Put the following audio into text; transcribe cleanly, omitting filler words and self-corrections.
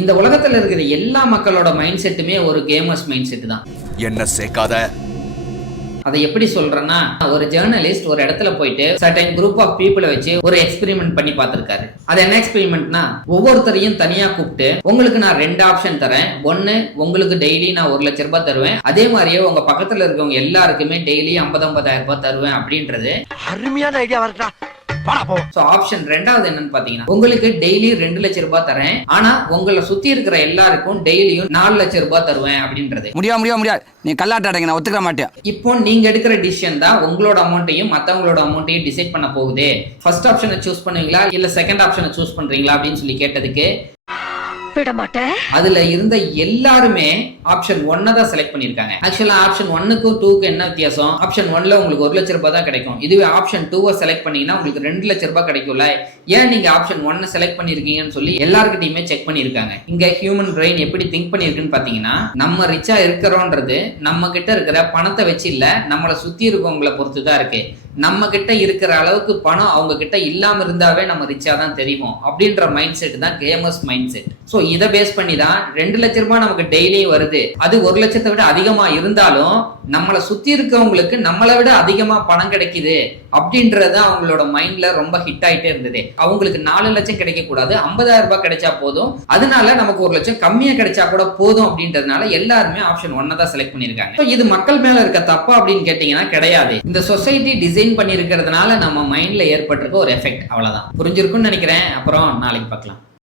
இந்த உலகத்துல இருக்கிற எல்லா மக்களோட மைண்ட் செட்டுமே ஒரு கேமர்ஸ் மைண்ட் செட் தான். என்ன சேர்க்காத. அதை எப்படி சொல்றேன்னா, ஒரு ஜேர்னலிஸ்ட் ஒரு இடத்துல போயிட்டு சர்டன் குரூப் ஆஃப் பீப்புளை வச்சு ஒரு எக்ஸ்பெரிமெண்ட் பண்ணி பார்த்திருக்காரு. அது என்ன எக்ஸ்பெரிமெண்ட்னா, ஒவ்வொருத்தரையும் தனியா கூப்பிட்டு உங்களுக்கு நான் 2 ஆப்ஷன் தரேன். ஒன்னு, உங்களுக்கு டெய்லி நான் 1 லட்சம் ரூபாய் தருவேன், அதே மாதிரியே உங்க பக்கத்துல இருக்கவங்க எல்லாருக்குமே டெய்லி 50,000 ரூபாய் தருவேன் அப்படின்றது. அருமையான ஐடியா வரட்டா. ஆப்ஷன் 2வது என்னன்னு பாத்தீங்கன்னா, உங்களுக்கு டெய்லி 2 லட்சம் ரூபாய் தரேன், ஆனா உங்களை சுத்தி இருக்கிற எல்லாருக்கும் டெய்லியும் 4 லட்சம் ரூபாய் தருவேன் அப்படின்றது. முடியாது நீ கல்லாட்டாடங்க, நான் ஒத்துக்க மாட்டேன். இப்போ நீங்க எடுக்கிற டிசிஷன் தான் உங்களோட அமௌண்ட்டையும் மத்தவங்களோட அமௌண்ட்டையும் டிசைட் பண்ண போகுது. ஃபர்ஸ்ட் ஆப்ஷனை சூஸ் பண்ணுவீங்களா இல்ல செகண்ட் ஆப்ஷனை சூஸ் பண்றீங்களா அப்படின்னு சொல்லி கேட்டதுக்கு அதுல இருந்த எல்லாருமே ஆப்ஷன் 1 தான் செலக்ட் பண்ணிருக்காங்க. ஆக்சுவலா ஆப்ஷன் 1க்கும் 2க்கும் என்ன வித்தியாசம்? ஆப்ஷன் 1ல உங்களுக்கு 1 லட்சம் ரூபாய் தான் கிடைக்கும். இதுவே ஆப்ஷன் 2 செலக்ட் பண்ணீங்கன்னா உங்களுக்கு 2 லட்சம் ரூபாய் கிடைக்கும்ல. ஏன் நீங்க ஆப்ஷன் 1 செலக்ட் பண்ணிருக்கீங்கன்னு சொல்லி எல்லார்கிட்டயுமே செக் பண்ணிருக்காங்க. இங்க ஹியூமன் பிரெயின் எப்படி திங்க் பண்ணிருக்குன்னு பாத்தீங்கன்னா, நம்ம ரிச்சா இருக்கிறோன்றது நம்ம கிட்ட இருக்கிற பணத்தை வச்சு இல்ல, நம்மளை சுத்தி இருக்கவங்களை பொறுத்து தான் இருக்கு. நம்ம கிட்ட இருக்கிற அளவுக்கு பணம் அவங்க கிட்ட இல்லாம இருந்தாவே நம்ம ரிச்சா தான் தெரியும் அப்படின்ற மைண்ட் செட் தான் கேமர்ஸ் மைண்ட் செட். சோ இதை பேஸ் பண்ணி தான் 2 லட்சம் ரூபாய் நமக்கு டெய்லியும் வருது. அது 1 லட்சத்தை விட அதிகமா இருந்தாலும் நம்மளை சுத்தி இருக்கவங்களுக்கு நம்மளை விட அதிகமா பணம் கிடைக்குது அப்படின்றது அவங்களோட மைண்ட்ல ரொம்ப ஹிட் ஆயிட்டே இருந்தது. அவங்களுக்கு 4 லட்சம் கிடைக்க கூடாது, 50,000 ரூபாய் கிடைச்சா போதும், அதனால நமக்கு 1 லட்சம் கம்மியா கிடைச்சா கூட போதும் அப்படின்றதுனால எல்லாருமே ஆப்ஷன் 1 தான் செலக்ட் பண்ணிருக்காங்க. இது மக்கள் மேல இருக்க தப்பா அப்படின்னு கேட்டீங்கன்னா கிடையாது. இந்த சொசைட்டி டிசைன் பண்ணி இருக்கிறதுனால நம்ம மைண்ட்ல ஏற்பட்டிருக்க ஒரு எஃபெக்ட், அவ்வளவுதான். புரிஞ்சிருக்கும்னு நினைக்கிறேன். அப்புறம் நாளைக்கு பார்க்கலாம்.